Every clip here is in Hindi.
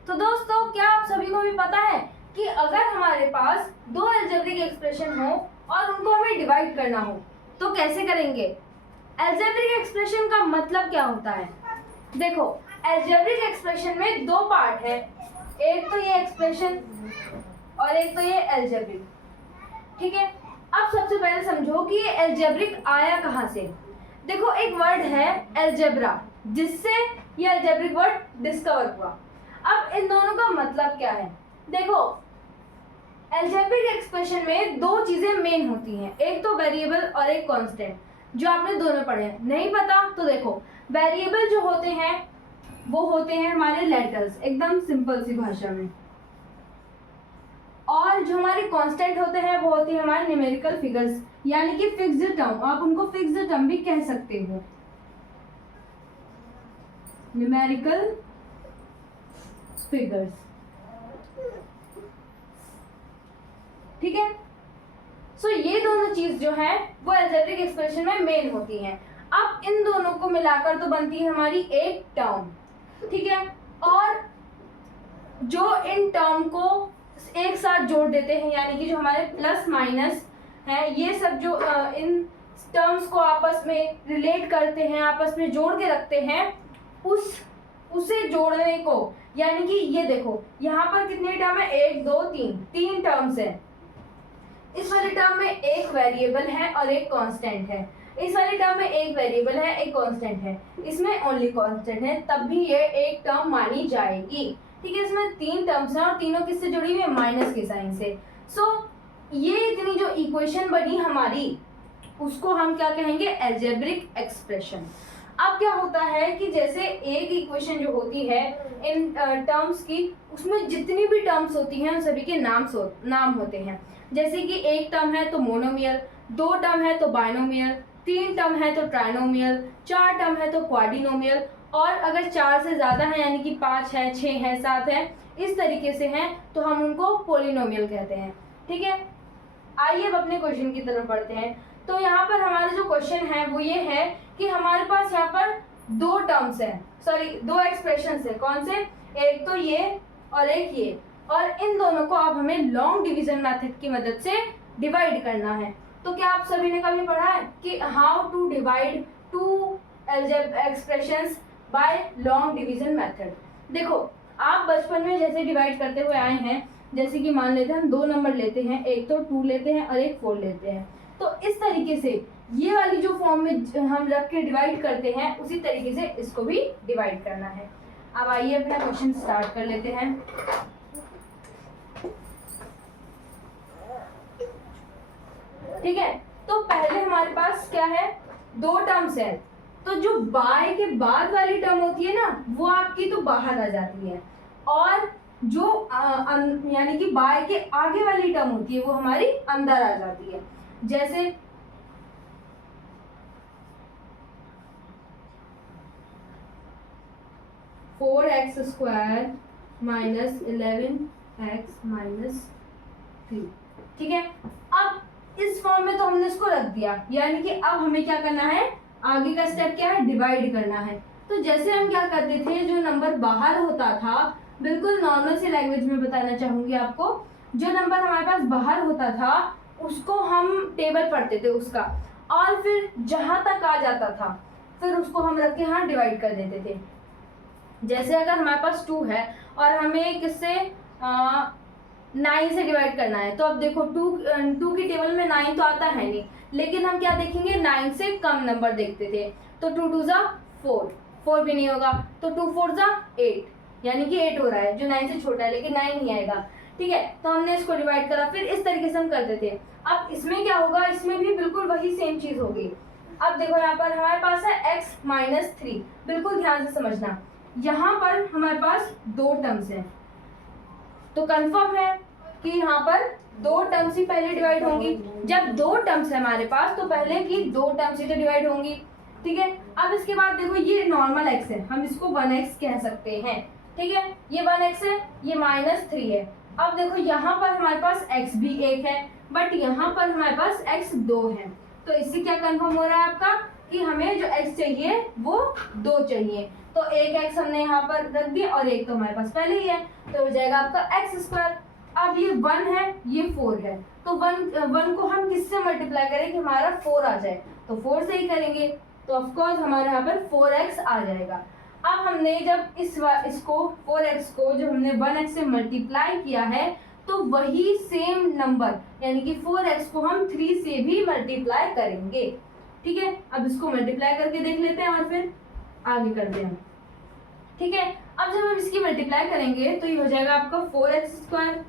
तो दोस्तों, क्या आप सभी को भी पता है कि अगर हमारे पास दो अलजेब्रिक एक्सप्रेशन हो और उनको हमें डिवाइड करना हो तो कैसे करेंगे। अलजेब्रिक एक्सप्रेशन का मतलब क्या होता है। देखो, अलजेब्रिक एक्सप्रेशन में दो पार्ट है, एक तो ये एक्सप्रेशन और एक तो ये अलजेब्रिक। ठीक है, अब सबसे पहले समझो कि ये अलजेब्रिक आया कहाँ से। देखो, एक वर्ड है अलजेब्रा, जिससे ये अलजेब्रिक वर्ड डिस्कवर हुआ। अब इन दोनों का मतलब क्या है। देखो, अलजेब्रिक एक्सप्रेशन में दो चीजें मेन होती हैं, एक तो वेरिएबल और एक कांस्टेंट, जो आपने दोनों पढ़े हैं। नहीं पता तो देखो, वेरिएबल जो होते हैं वो होते हैं हमारे लेटर्स, एकदम सिंपल सी भाषा में, और जो हमारे कांस्टेंट होते हैं वो होती है हमारे न्यूमेरिकल फिगर्स, यानी कि फिक्स्ड टर्म। आप उनको फिक्स्ड टर्म भी कह सकते हो, न्यूमेरिकल फिगर्स। ठीक है, सो ये दोनों चीज जो है वो अलजेब्रिक एक्सप्रेशन में मेन होती हैं। अब इन दोनों को मिलाकर तो बनती है हमारी एक टर्म। ठीक है, और जो इन टर्म को एक साथ जोड़ देते हैं, यानी कि जो हमारे प्लस माइनस है, ये सब जो इन टर्म्स को आपस में रिलेट करते हैं, आपस में जोड़ के रखते हैं, उसे जोड़ने को, यानी कि ये देखो यहाँ पर कितने टर्म है, 1 2 3, 3 टर्म्स है। इस वाली टर्म में एक वेरिएबल है और एक कांस्टेंट है, इस वाली टर्म में एक वेरिएबल है एक कांस्टेंट है, इसमें ओनली कांस्टेंट है, तब भी ये एक टर्म मानी जाएगी। ठीक है, इसमें 3 टर्म्स हैं और तीनों किससे जुड़ी हुई है, माइनस के साइन से। सो ये इतनी जो इक्वेशन बनी हमारी, उसको हम क्या कहेंगे, अलजेब्रिक एक्सप्रेशन। अब क्या होता है कि जैसे एक इक्वेशन जो होती है इन टर्म्स की, उसमें जितनी भी टर्म्स होती हैं उन सभी के नाम होते हैं। जैसे कि एक टर्म है तो मोनोमियल, 2 टर्म है तो बाइनोमियल, 3 टर्म है तो ट्राइनोमियल, 4 टर्म है तो क्वाड्रिनोमियल, और अगर 4 से ज़्यादा है यानी कि 5 है, 6 है, 7 है, इस तरीके से हैं तो हम उनको पोलिनोमियल कहते हैं। ठीक है, आइए अब अपने क्वेश्चन की तरफ बढ़ते हैं। तो यहाँ पर हमारा जो क्वेश्चन है वो ये है कि हमारे पास यहाँ पर 2 टर्म्स हैं, सॉरी 2 एक्सप्रेशंस है। कौन से, एक तो ये और एक ये, और इन दोनों को अब हमें लॉन्ग डिवीजन मेथड की मदद से डिवाइड करना है। तो क्या आप सभी ने कभी पढ़ा है कि how to divide 2 expressions by long division method. देखो, आप बचपन में जैसे डिवाइड करते हुए आए हैं, जैसे कि मान लेते हैं हम 2 नंबर लेते हैं, एक तो 2 लेते हैं और एक 4 लेते हैं, तो इस तरीके से ये वाली जो फॉर्म में हम रख के डिवाइड करते हैं, उसी तरीके से इसको भी डिवाइड करना है। अब आइए अपना क्वेश्चन स्टार्ट कर लेते हैं। ठीक है, तो पहले हमारे पास क्या है, 2 टर्म्स है, तो जो बाय के बाद वाली टर्म होती है ना, वो आपकी तो बाहर आ जाती है, और जो यानी कि बाय के आगे वाली टर्म होती है वो हमारी अंदर आ जाती है। जैसे four x square minus 11x minus 3। ठीक है, अब इस फॉर्म में तो हमने इसको रख दिया, यानी कि अब हमें क्या करना है, आगे का स्टेप क्या है, डिवाइड करना है। तो जैसे हम क्या करते थे, जो नंबर बाहर होता था, बिल्कुल नॉर्मल सी लैंग्वेज में बताना चाहूंगी आपको, जो नंबर हमारे पास बाहर होता था उसको हम टेबल पढ़ते थे उसका, और फिर जहां तक आ जाता था फिर उसको हम रख के यहाँ डिवाइड कर देते थे। जैसे अगर हमारे पास 2 है और हमें किससे 9 से डिवाइड करना है, तो अब देखो 2 की टेबल में 9 तो आता है नहीं, लेकिन हम क्या देखेंगे, 9 से कम नंबर देखते थे। तो 2 2 जा 4, 4 भी नहीं होगा, तो 2 4 जा 8, यानी कि 8 हो रहा है, जो 9 से छोटा है, लेकिन 9 नहीं आएगा। ठीक है, तो हमने इसको डिवाइड करा, फिर इस तरीके से हम करते थे। अब इसमें क्या होगा, इसमें भी बिल्कुल वही सेम चीज होगी। अब देखो यहाँ पर हमारे पास है x माइनस 3, बिल्कुल ध्यान से समझना, यहाँ पर हमारे पास 2 टर्म्स हैं, तो कंफर्म है कि यहाँ पर 2 टर्म्स ही पहले डिवाइड होंगी। जब 2 टर्म्स है हमारे पास तो पहले की 2 टर्म्स ही तो डिवाइड होंगी। ठीक है, अब इसके बाद देखो ये नॉर्मल x है, हम इसको 1x कह सकते हैं। ठीक है, ये 1x है, ये माइनस 3 है। अब देखो यहाँ पर हमारे पास x भी 1 है, बट यहाँ पर हमारे पास x 2 है, तो इससे क्या कंफर्म हो रहा है आपका कि हमें जो x चाहिए वो 2 चाहिए, तो एक x हमने यहाँ पर रख दिया और एक तो हमारे पास पहले ही है, तो हो जाएगा आपका x²। अब ये 1 है, ये 4 है, तो 1 को हम किससे मल्टीप्लाई करें कि हमारा 4 आ जाए, तो 4 से ही करेंगे, तो ऑफ कोर्स हमारे यहाँ पर 4x आ जाएगा। अब हमने जब इसको 4x को जब हमने 1x से मल्टीप्लाई किया है, तो वही सेम नंबर यानी कि 4x को हम 3 से भी मल्टीप्लाई करेंगे। ठीक है, अब इसको मल्टीप्लाई करके देख लेते हैं और फिर आगे करते हैं। ठीक है, अब जब हम इसकी मल्टीप्लाई करेंगे तो ये हो जाएगा आपका 4x²,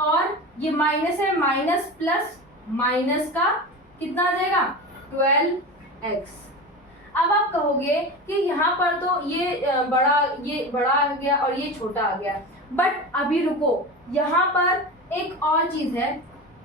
और ये माइनस है, माइनस प्लस माइनस का कितना आ जाएगा 12x। अब आप कहोगे कि यहाँ पर तो ये बड़ा आ गया और ये छोटा आ गया, बट अभी रुको, यहाँ पर एक और चीज है।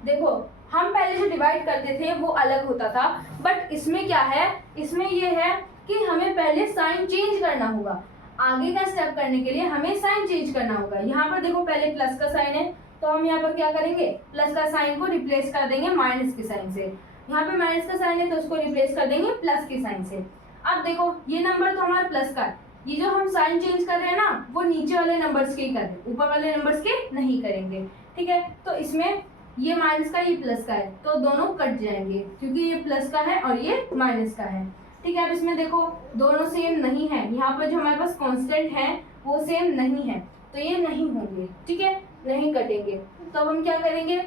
देखो, हम पहले जो डिवाइड करते थे वो अलग होता था, बट इसमें क्या है, इसमें ये है कि हमें पहले साइन चेंज करना होगा। आगे का स्टेप करने के लिए हमें साइन चेंज करना होगा। यहाँ पर देखो पहले प्लस का साइन है, तो हम यहाँ पर क्या करेंगे, प्लस का साइन को रिप्लेस कर देंगे माइनस के साइन से। यहाँ पे माइनस का साइन है तो उसको रिप्लेस कर देंगे प्लस के साइन से। अब देखो ये नंबर तो हमारा प्लस का है, ये जो हम साइन चेंज कर रहे हैं ना वो नीचे वाले नंबर्स के ही कर रहे हैं, ऊपर वाले नंबर्स के नहीं करेंगे। ठीक है, तो इसमें ये माइनस का ये प्लस का है, तो दोनों कट जाएंगे क्योंकि ये प्लस का है और ये माइनस का है। ठीक है, अब इसमें देखो दोनों सेम नहीं है, यहाँ पर जो हमारे पास कांस्टेंट है वो सेम नहीं है, तो ये नहीं होंगे। ठीक है, नहीं कटेंगे, तो अब हम क्या करेंगे,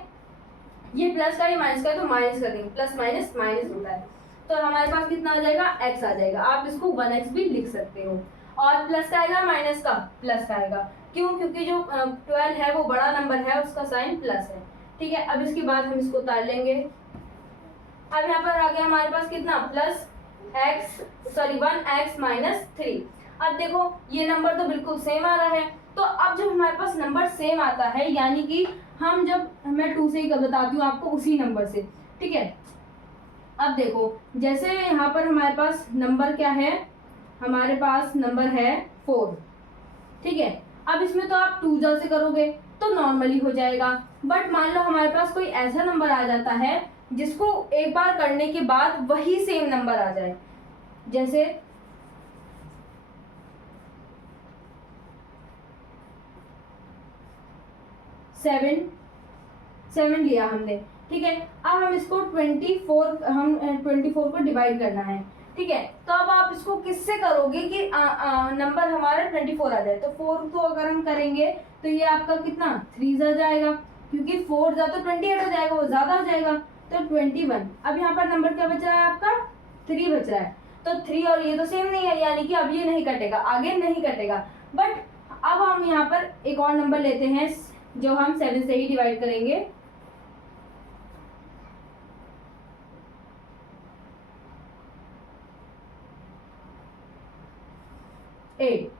ये प्लस का ये माइनस का है तो माइनस कर देंगे, प्लस माइनस माइनस होता है, तो हमारे पास कितना आ जाएगा x आ जाएगा। आप इसको 1x भी लिख सकते हो, और प्लस का आएगा माइनस का प्लस का आएगा, क्यों, क्योंकि जो 12 है वो बड़ा नंबर है, उसका साइन प्लस है। ठीक है, अब इसके बाद हम इसको उतार लेंगे। अब यहाँ पर आ गया हमारे पास कितना, प्लस 1x माइनस 3। अब देखो ये नंबर तो बिल्कुल सेम आ रहा है, तो अब जब हमारे पास नंबर सेम आता है यानी कि हम जब मैं 2 से ही बताती हूँ आपको उसी नंबर से। ठीक है, अब देखो जैसे यहाँ पर हमारे पास नंबर क्या है, हमारे पास नंबर है 4। ठीक है, अब इसमें तो आप 2 से करोगे तो नॉर्मली हो जाएगा, बट मान लो हमारे पास कोई ऐसा नंबर आ जाता है जिसको एक बार करने के बाद वही सेम नंबर आ जाए, जैसे 7 लिया हमने। ठीक है, अब हम इसको 24 को डिवाइड करना है। ठीक है, तो अब आप इसको किससे करोगे कि नंबर हमारा 24 आ जाए, तो 4 को अगर हम करेंगे तो ये आपका कितना 3 आ जाएगा, क्योंकि 4 जा तो 28 हो जाएगा, वो ज्यादा हो जाएगा, तो 21। अब यहाँ पर नंबर क्या बच रहा है आपका 3 बच रहा है, तो 3 और ये तो सेम नहीं है यानी कि अब ये नहीं कटेगा, आगे नहीं कटेगा। बट अब हम यहाँ पर एक और नंबर लेते हैं जो हम 7 से ही डिवाइड करेंगे। एट।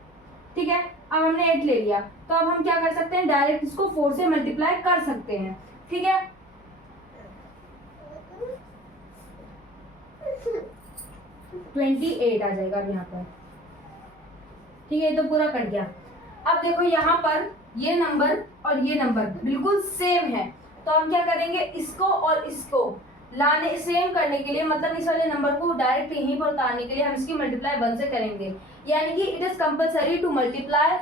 ठीक है, अब हमने 8 ले लिया, तो अब हम क्या कर सकते हैं, डायरेक्ट इसको 4 से मल्टीप्लाई कर सकते हैं। ठीक है, $28 आ जाएगा अब यहाँ पर। ठीक है, ये तो पूरा कट गया। अब देखो यहाँ पर ये नंबर और ये नंबर बिल्कुल सेम है, तो हम क्या करेंगे, इसको और इसको लाने सेम करने के लिए, मतलब इस वाले नंबर को डायरेक्ट यहीं पर उतारने के लिए हम इसकी मल्टीप्लाई 1 से करेंगे, यानी कि it is compulsory to multiply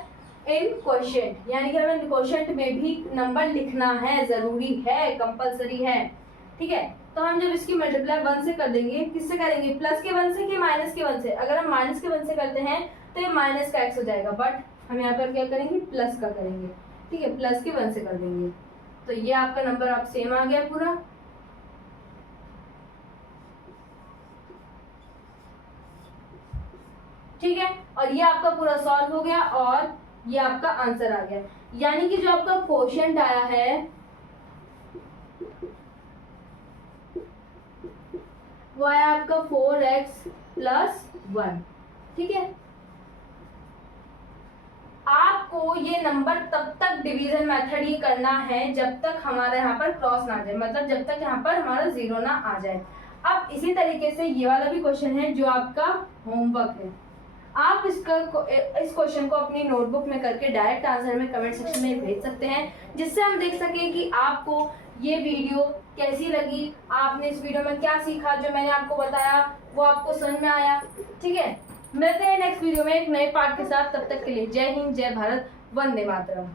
in quotient, यानी कि हमें क्वोशिएंट में भी नंबर लिखना है, जरूरी है, कंपलसरी है। ठीक है, तो हम जब इसकी मल्टीप्लाई 1 से कर देंगे, किससे करेंगे, प्लस के 1 से कि माइनस के 1 से। अगर हम माइनस के 1 से करते हैं तो ये माइनस का x हो जाएगा, बट हम यहाँ पर क्या करेंगे, प्लस का करेंगे। ठीक है, प्लस के 1 से कर देंगे, तो ये आपका नंबर आप सेम आ गया पूरा। ठीक है, और ये आपका पूरा सॉल्व हो गया और ये आपका आंसर आ गया, यानी कि जो आपका क्वोशिएंट आया है वो आया आपका 4x + 1। ठीक है, आपको ये नंबर तब तक डिवीजन मेथड ही करना है जब तक हमारा यहाँ पर क्रॉस ना आ जाए, मतलब जब तक यहाँ पर हमारा 0 ना आ जाए। अब इसी तरीके से ये वाला भी क्वेश्चन है जो आपका होमवर्क है, आप इस क्वेश्चन को अपनी नोटबुक में करके डायरेक्ट आंसर में कमेंट सेक्शन में भेज सकते हैं, जिससे हम देख सकें कि आपको ये वीडियो कैसी लगी, आपने इस वीडियो में क्या सीखा, जो मैंने आपको बताया वो आपको समझ में आया। ठीक है, मिलते हैं नेक्स्ट वीडियो में एक नए पार्ट के साथ। तब तक के लिए जय हिंद, जय भारत, वंदे मातरम।